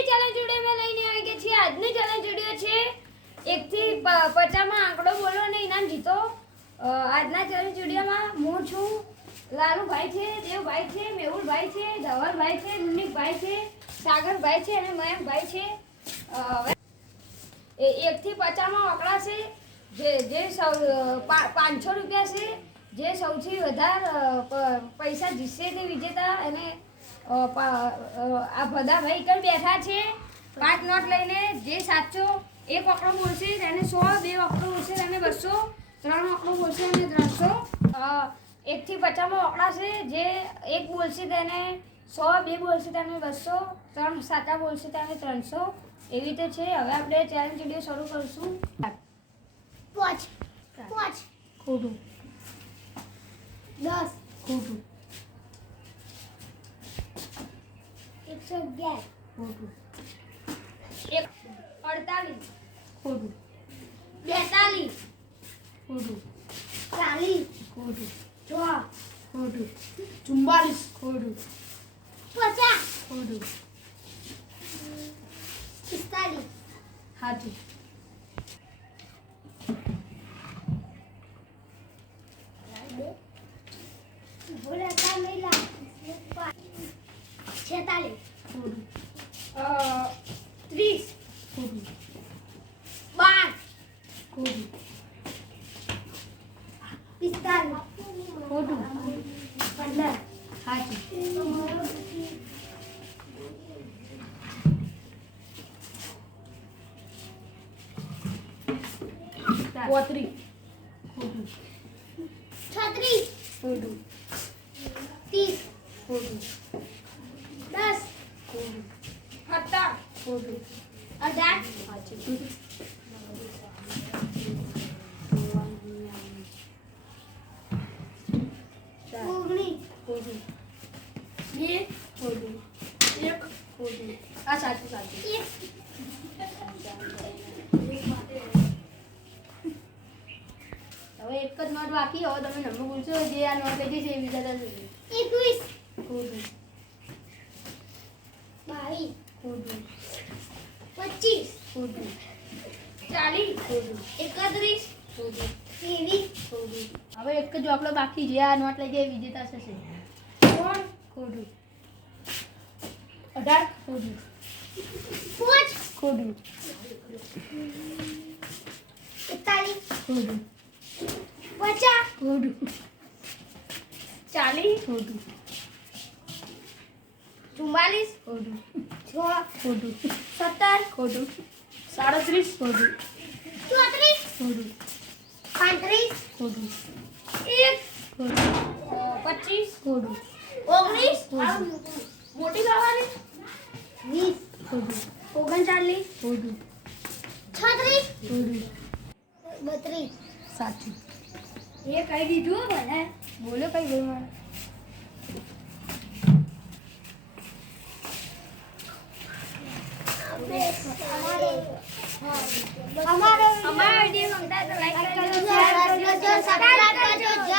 આજની challenge video મેં લઈને આવી ગઈ છે. આજની ચેલેન્જ વિડિયો છે 1 થી 50 માં આંકડો બોલો અને ઇનામ જીતો. આજના ચેલેન્જ વિડિયોમાં હું છું, લાલુભાઈ છે, દેવભાઈ છે, મેહુલભાઈ છે, ધવલભાઈ છે, મુનિકભાઈ છે, સાગરભાઈ છે અને મયંકભાઈ છે. હવે 1 થી 50 માં આંકડા છે. જે 500 રૂપિયા છે. જે સૌથી વધારે પૈસા જીતશે તે વિજેતા. અને આ બધા ભાઈ કઈ બેઠા છે 5 નોટ લઈને. જે સાચો એક આંકડો બોલશે તેને 100, બે આંકડો બોલશે તેને 200, 3 આંકડો બોલશે તેને 300. 1 થી 50 માં આંકડા છે. જે એક બોલશે તેને 100, બે બોલશે તેને 200, 3 સાચા બોલશે તેને 300. એવી રીતે છે. હવે આપણે ચેલેન્જ વિડિયો શરૂ કરીશું. 5 ખોટું. 10 ખોટું. 111 ખોટું. 48 ખોટું. 42 ખોટું. 40 ખોટું. 44 ખોટું. 44 ખોટું. 50 ખોટું. 45 સાચું. બોલા કા મેલા 46 ખોટું. 30 ખોટું. 12 ખોટું. 45 ખોટું. 15 સાચું. 35 ખોટું. 36 ખોટું. 30 ખોટું. 10 ખોટું. 17 ખોટું. 18 સાચું. ખોટું. 2 ખોટું. 1 ખોટું. આ સાચું. સાચું. હવે એક જ નોટ બાકી. હવે તમે નંબર બોલશો. જે આ નોટ લઈ જશે એ બીજા 21 ખોટું. 22 ખોટું. 25 ખોટું. 40 ખોટું. 31 ખોટું. 23 ખોટું. હવે એક જ આપણો બાકી. જે આ નોટ લઈ જાય એ વિજેતા થશે. 3 ખોટું. 18 ખોટું. 5 ખોટું. 41 ખોટું. 50 ખોટું. 40 ખોટું. 44 ખોટું. 6 ખોટું. 17 ખોટું. 37 ખોટું. 34 ખોટું. 35 ખોટું. 1 ખોટું. 25 ખોટું. 19 મોટી ગાવાની 20 ખોટું. 39 ખોટું. 36 ખોટું. 32 સાચું. એ કહી દીધું મને બોલો કઈ ગઈ મારે. અમારો વિડિયો ગમતા તો લાઈક કરજો, શેર કરજો, સબસ્ક્રાઇબ કરજો.